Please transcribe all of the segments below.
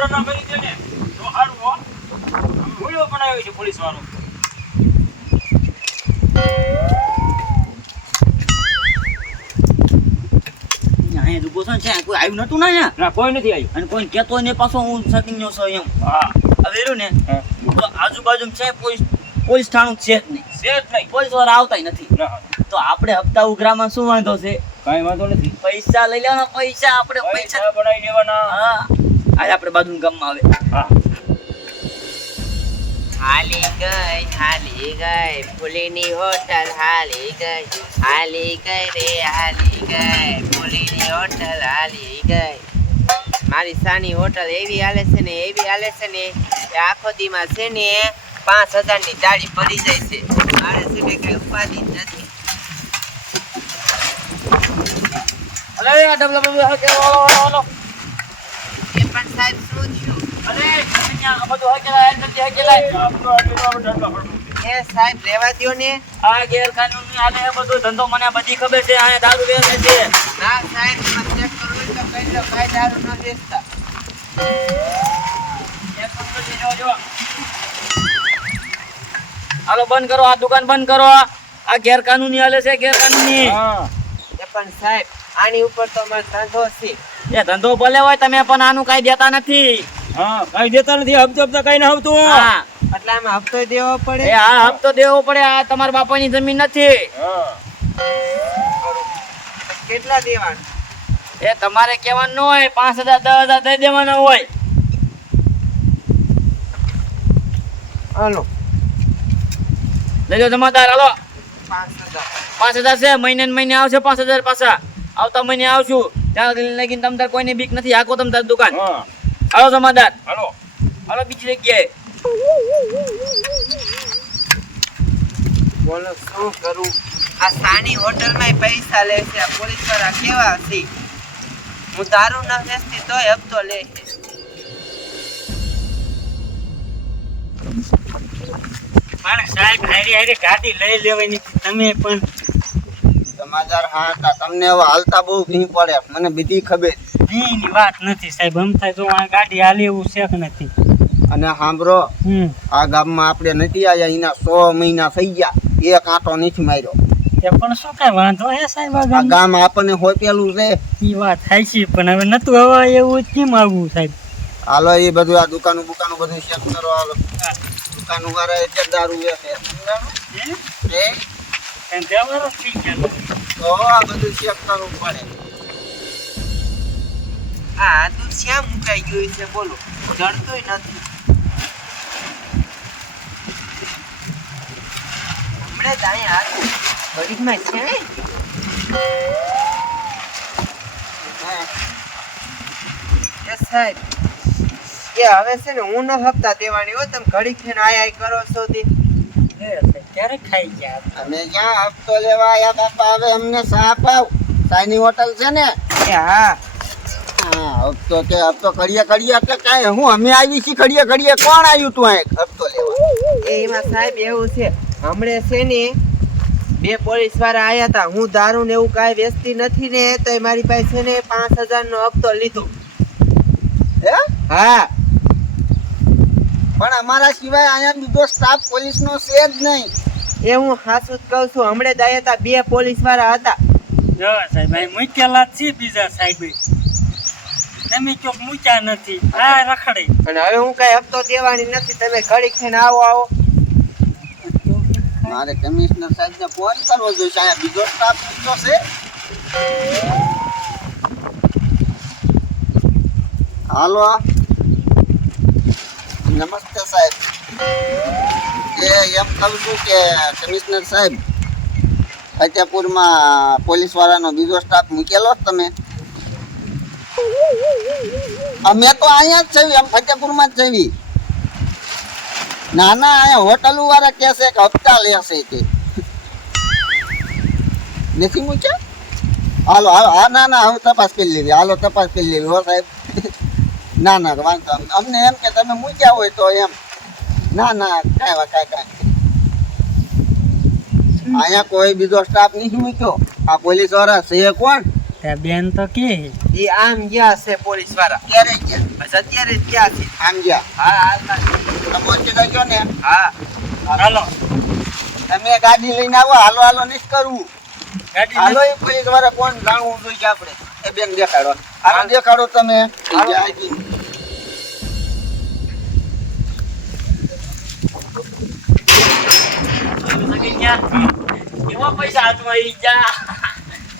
ખબર ના કરી દે ને તો હારું હો વિડિયો બનાવ્યો છે પોલીસ વાળો અહીંયા રૂપોસન છે કોઈ આવ્યું નતું ને અહીંયા ના કોઈ નથી આવ્યું અને કોઈ કહેતો ને પાછો હું સકીન્યો છો એમ હા હવે રહ્યું ને તો આજુબાજુ છે પોલીસ થાણું છે જ નહીં પોલીસ વાળા આવતા નથી તો આપણે હપ્તા ઉઘરામાં શું વાંધો છે કાઈ વાંધો નથી પૈસા લઈ લેવાના પૈસા આપણે પૈસા બનાવી દેવાના હા આજે આપણે બાજુના ગામમાં આવે હા હાલી ગઈ ફૂલીની હોટલ હાલી ગઈ રે હાલી ગઈ ફૂલીની હોટલ હાલી ગઈ મારી સાની હોટલ એવી હાલે છે ને કે આખો દીમાં છે ને 5000 ની દાડી પડી જાય છે મારે છે ને કઈ ઉપાધિ જ નથી અરે આ ડબલા બબલા કે ઓલો એ પણ સાહેબ શું થયું અરે કન્યા બધું હકેલા નથી હકેલા એ સાહેબ રહેવા દ્યો ને આ ગેરકાનૂની હાલે એ બધો ધંધો મને બધી ખબર છે આ દારૂ વેચે છે ના સાહેબ તમે ચેક કરવું હોય તો કહી દો કાંઈ દારૂ ન વેચતા એક મિનિટ જો હાલો બંધ કરો આ દુકાન બંધ કરો આ ગેરકાનૂની હાલે છે ગેરકાનૂની હા એ પણ સાહેબ આની ઉપર તો મારો ધંધો છે એ ધંધો ભલે હોય તમે પણ આનું કાઈ દેતા નથી હા કાઈ દેતા નથી હપ્તા કઈ ના આવતું હા એટલે આમાં હપ્તો દેવો પડે એ હા હપ્તો દેવો પડે આ તમારા બાપાની જમીન નથી હા કેટલા દેવાનું એ તમારે કહેવાનું ન હોય 5000 10000 દઈ દેવાના હોય હાલો લઈ લો જમાદાર હાલો 5000 5000 છે મહિને ને મહિને આવશે 5000 પાછા આવતા મહિને આવશું ત્યાં લગીને તમ તાર કોઈની બીક નથી આખો તમ તાર દુકાન હા હાલો જમાદાર હાલો હાલો બીજી જગ્યાએ બોલો શું કરું આ સાની હોટલમાં પૈસા લે છે આ પોલીસ વાળા કેવા છે હું દારૂ ન વેચતી તોય હપ્તો લે છે પણ સાહેબ હારી ગાડી લઈ લેવાની તમે પણ સમાચાર હા હતા તમને હવે હાલતા બહુ ભી પડે મને બીજી ખબર ની વાત નથી સાહેબ આમ થાય તો આ ગાડી હાલે એવું છે કે નથી અને સાંભળો આ ગામમાં આપણે નથી આવ્યા એના 100 મહિના થઈ ગયા એક આંટો નથી માર્યો એ પણ શું કઈ વાંધો હે સાહેબ આ ગામ આપણને હોટેલું છે ઈ વાત થાય છે પણ હવે નતું હવે એવું કેમ આવવું સાહેબ હાલો એ બધું આ દુકાનો બધું ચેક કરો હાલો દુકાનો વાળા એટલે દારૂ વેચે તો આ બધું ચેક કરવું પડે હા તું શ્યામ મુકાઈ ગયું છે બોલો જડતોય નથી હમણાં જ અહીંયા આવ્યું ઘડીકમાં છે એ સાહેબ એ હવે છે ને હું ન હપ્તા દેવાની હો તમે ઘડીક થઈને આય કરો છો તે ક્યારે ખાઈ ગયા અમે ક્યાં હપ્તો લેવા આવ્યા બાપા હવે અમને સા પાવ સાઈની હોટલ છે ને એ હા હા હપ્તો કરીએ એટલે કાંઈ હું અમે આવી છીએ ઘડીએ કોણ આવ્યું તું આ હપ્તો લેવા એમાં સાહેબ એવું છે હમણે છે ને 2 પોલીસ વાળા આયા હતા હું દારૂ ને એવું કાંઈ વેચતી નથી ને તો મારી પાસે છે ને 5000 નો હપ્તો લીધો હે હા પણ અમારા સિવાય અહીંયા બીજો સ્ટાફ પોલીસનો છે જ નહીં એ હું હાસું જ કહું છું હમણે જ આયા હતા 2 પોલીસ વાળા હતા જો સાહેબ આ મૂકેલા છે બીજા સાહેબ તમે ચોક મૂક્યા નથી આ રખડે અને હવે હું કાંઈ હપ્તો દેવાની નથી તમે ઘડીક થઈને આવો મારે કમિશનર સાહેબને ફોન કરવો જોઈએ અહીંયા બીજો સ્ટાફ બીજો છે હાલો નમસ્તે સાહેબ એમ કહું છું કે કમિશનર સાહેબ ફતેપુરમાં પોલીસ વાળાનો બીજો સ્ટાફ મૂકેલો જ તમે અમે તો અહીંયા જ છીએ એમ ફતેપુરમાં જ જઈએ ના અહીંયા હોટલો વાળા કહે છે કે હપ્તા લેશે કે નથી મૂક્યા હાલો હા ના હું તપાસ કરી લેવી હાલો તપાસ કરી લેવી હો સાહેબ ના વાંધો અમને એમ કે તમે મૂક્યા હોય તો એમ ના કાંઈ અહીંયા કોઈ બીજો સ્ટાફ નથી મૂક્યો આ પોલીસ વાળા છે કોણ ત્યાં બેન તો કે ઈ આમ ગયા છે પોલીસ વાળા ક્યારે ગયા બસ અત્યારે જ ગયા છે આમ ગયા હા હાલતા છે. તમે પહોંચી ગયો ને હા હાલો તમે ગાડી લઈને આવો હાલો હાલો નહીં કરવું ગાડી હાલો એ પોલીસ વાળા કોણ જાણવું જોઈએ આપણે એ બેન દેખાડો હાલો દેખાડો તમે કેવા પૈસા હાથમાં આવી ગયા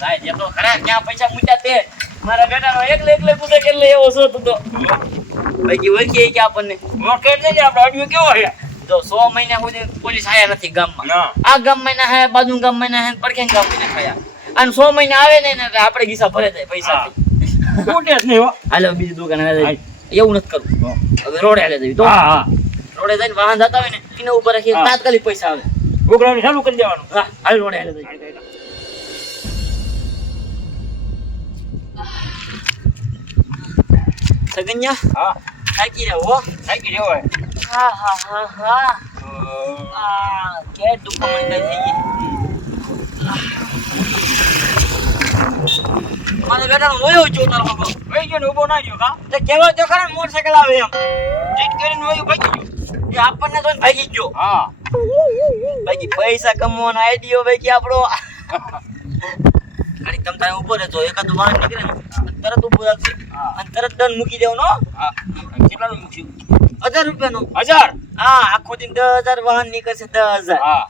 સાહેબ એ તો ખરા ક્યાં પૈસા મૂક્યા તે મારા બેટાનો એકલે પૂછે કેટલે એવો છો તું તો બાકી વળખી કે આપણને મોકે ને આપણો અડિયો કેવો છે જો 100 મહિના સુધી પોલીસ આયા નથી ગામમાં ના. આ ગામમાં ના હે બાજુ ગામમાં ના હે પડખે ગામમાં ના ખાયા અને 100 મહિના આવે ને એટલે આપણે ગીસા ભરે જાય પૈસા ખૂટે જ નહીં હો હાલો બીજી દુકાન હાલે એવું નથી કરવું હવે રોડે હાલે જવી તો હા રોડે જઈને વાહન જતા હોય ને એના ઉપર રાખી હા. તાત્કાલિક પૈસા આવે છોકરાઓને ચાલુ કરી દેવાનું હા હાલ રોડે હાલે જવી સગન્યા હા થાકી રહ્યો હો સાઈકલ એવો હે હા હા હા હા આ કે દુકાન થઈ ગઈ મારા બેટાનો રોયો જો તારો બાબો વઈ ગયો ને ઊભો ના ગયો કા તે કેવા તો ખરા મોટરસાઇકલ આવે એમ જીત કરીને વયું ભાગી ગયો એ આપણને તો ભાગી ગયો હા બાકી પૈસા કમાવાનો આઈડિયો બાકી આપણો ઘડી તમ તારે ઉભો રહેજો એકાદ વાહન નીકળે ને તરત ઉભો રાખશે અને તરત દંડ મૂકી દેવાનો હા કેટલાનું મૂક્યું 1000 રૂપિયાનો 1000 હા આખો દિન 10000 વાહન નીકળશે 10000 હા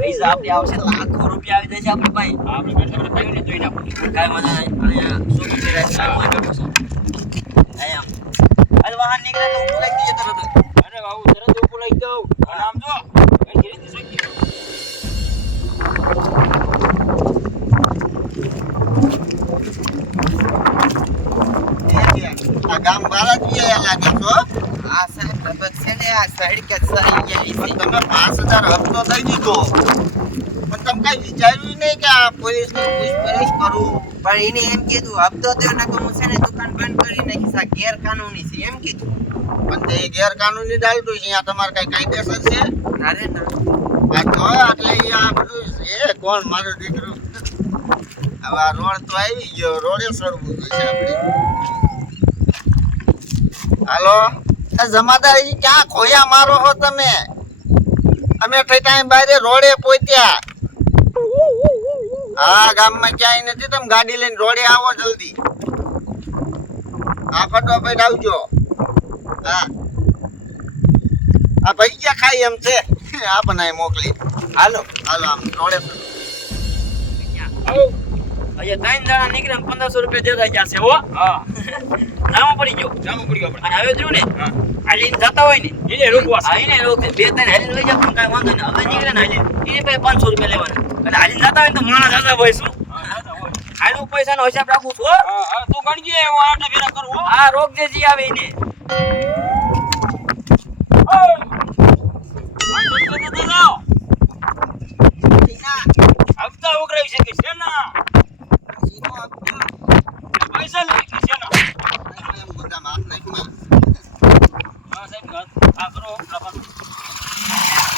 પૈસા આપણે આવશે લાખો રૂપિયા આવી જશે આપણી પાસે આપણે બેઠા બેઠા ખાઈને જોઈ નાખો કાંઈ વાંધો નહીં અહીંયા સોફી છે અહીંયા બેઠો છે અહીંયા હાલ વાહન નીકળે તો હું લઈ દઈએ તરત અરે બાબુ તરત ઊભો લઈ દઉં અને આમ જો કઈ રીતે સોચી આ ગામ વાળા જ ગયા લાગે છો આ સાહેબ લગભગ છે ને આ સાઈડ કે સરી ગયેલી છે તમે 5000 હપ્તો દઈ દીધો પણ તમે કઈ વિચાર્યું નહીં કે આ પોલીસ ની પૂછપરછ કરું પણ એને એમ કીધું હપ્તો તો નકર હું છે ને દુકાન બંધ કરી નાખીશ આ ગેરકાનૂની છે એમ કીધું પણ તે ગેરકાનૂની ડાલતું છે અહીંયા તમારે કઈ કાયદેસર છે અરે ના આ તો એટલે ઈ આ બધું એ કોણ મારું દીકરું હવે આ રોડ તો આવી ગયો રોડે સડવું જોઈશે આપણે હાલો આ જમાદાર ઈ ક્યાં ખોયા મારો હો તમે અમે ઠેકાણે બારે રોડે પહોંચ્યા હા ગામમાં ક્યાંય નથી તમે ગાડી લઈને રોડે આવો જલ્દી હા ફટાફટ આવજો હા આ ભૈયા ખાઈ એમ છે આ બનાવી મોકલી હાલો હાલો આમ રોડે અહીંયા 3 જણા નીકળે 1500 રૂપિયા દેતા જશે હો હા નામ પડી ગયો જામો પડી ગયો અને હવે જો ને હા હાલીને જતા હોય ને એને રોકવા હા એને રોકે 2-3 હાલીને લઈ જાવ કાંઈ વાંધો નહીં હવે નીકળે ને હાલીને એને પાસે 500 રૂપિયા લેવાના અને હાલીને જતા હોય ને તો માણસ દાદા ભાઈ શું હાલું પૈસાનો હિસાબ રાખું છું હો. હા હા તું ગણજે હું આટલા ફેરા કરું હો હા રોક જે જી આવે એને હપ્તા ઉઘરાવી શકે છે ના પૈસા લઈ શકે છે ના હા સાહેબ આ કરો આ કરો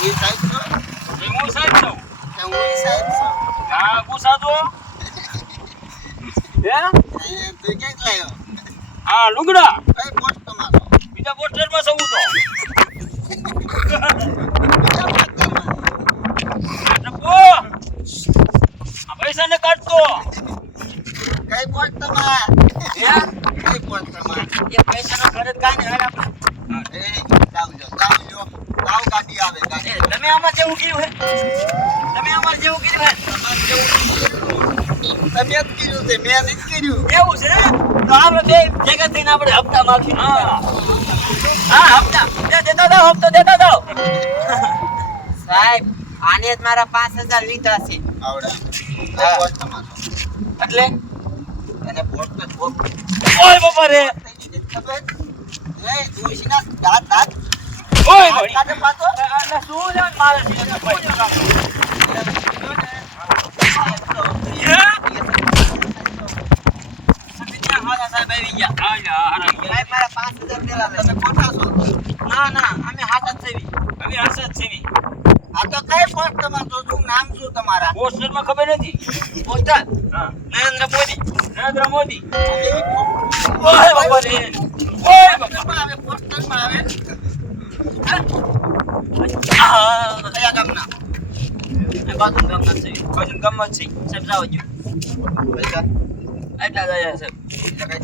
એ સાહેબ છો હું સાહેબ છું કે હું ઈ સાહેબ છું હા ગુસ્સા તો હે તું ક્યાં લાયો હા લુગડા કઈ પોસ્ટ તમારો બીજા પોસ્ટરમાં સૌ તો ટપો આ પૈસા ને કાઢતો કઈ પોસ્ટ તમાર હે કઈ પોસ્ટ તમાર એ પૈસાનો ઘરે જ કાંઈ નહીં હાલ આપણે એ જાવજો જાવ ગાડી આવે ગાડી એ, તમે આમાં જેવું કર્યું હે તમે આમાં જેવું કર્યું હે તમે જ કર્યું છે મેં નથી કર્યું એવું છે તો આપણે બે ભેગા થઈને આપણે હપ્તા માગી હા હા હપ્તા દેતા જાઓ હપ્તો દેતા જાઓ સાહેબ આને જ મારા 5000 લીધા છે આવડે હા. પોસ્ટ તમારો એટલે અને પોસ્ટ જ પોસ્ટ ઓય બાપા રે ખબર એ દોશીના દાંત દાંત ઓય ભાઈ કાઢે પાછો એટલે શું છે મારે છે સાહેબ આવી ગયા હા યા હારા ગયા સાહેબ મારા 5000 પેલા તમે ખોટા છો ના ના અમે હાથ જ સેવી હવે હશે સેવી આ તો કઈ પોસ્ટ તમારો શું નામ શું તમારા પોસ્ટરમાં ખબર નથી પોસ્ટર હા નરેન્દ્ર મોદી મોદી ઓય બાપા રે ઓય બાપા આવે પોસ્ટરમાં આવે આ કયા ગામના બાજુ ગામના છે બાજુ ગામમાં છે સાહેબ જાવ જો પૈસા આટલા જાય સાહેબ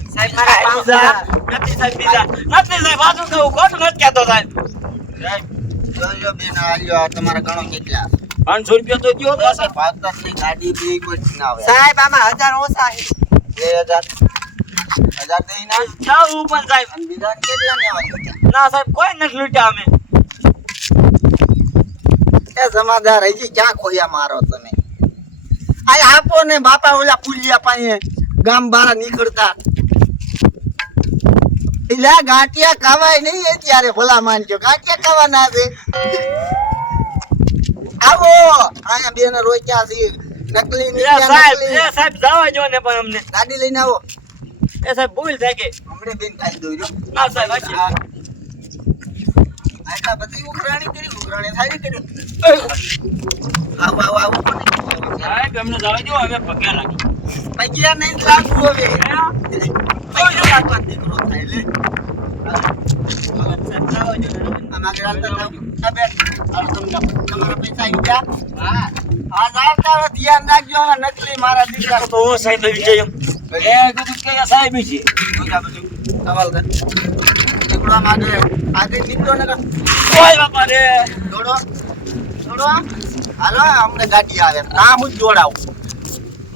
સાહેબ મારા બીજા નથી સાહેબ બીજા નથી સાહેબ બાજુ કહું ખોટું નથી કહેતો સાહેબ સાહેબ જોજો બેન આલ્યો તમારા ગણો કેટલા 500 રૂપિયા તો દ્યો તો સાહેબ ભાગતની ગાડી બી કોઈ જ ના આવે સાહેબ આમાં 1000 ઓછા છે 2000 દઈ ના જાવું પણ સાહેબ અને બીજા કેટલા ને આવે ના સાહેબ કોઈ નથી લૂટ્યા અમે એ જમાદાર હજી ક્યાં ખોયા મારો તમે આ આપો ને બાપા ઓલા પુલિયા પાસે ગામ બહાર નીકળતા એલા ગાંઠિયા ખાવાય નહીં અત્યારે ભલા માનજો ગાંઠિયા ખાવાના છે આવો અહીંયા બેન રોક્યા છે નકલી એ નીકળ્યા સાહેબ નકલી. એ સાહેબ જાવા જો ને પણ અમને ગાડી લઈને આવો એ સાહેબ ભૂલ થાય કે હમણે બેન ખાઈ દો જો ના સાહેબ વાંચી આટલા બધી ઉઘરાણી થાય કરી આવો આવો આવો કોને સાહેબ અમને જાવા દો અમે પગે લાગી પૈયા નહીં લાગવું હવે કોઈ લાગવા દીકરો થાય લે અમારે હાલતા જાવ બેન હાલ તમને તમારા પૈસા આવી ગયા હા આ જાવતા ધ્યાન રાખજો આ નકલી મારા દીકરા તો સાહેબ આવી જાય એ કીધું કે સાહેબ છે જોજા બધું સવાલ કર દીકરો માગે આગળ નીકળો ને ઓય બાપા રે દોડો હાલો અમને ગાડી આવે ના હું જ જોડાવું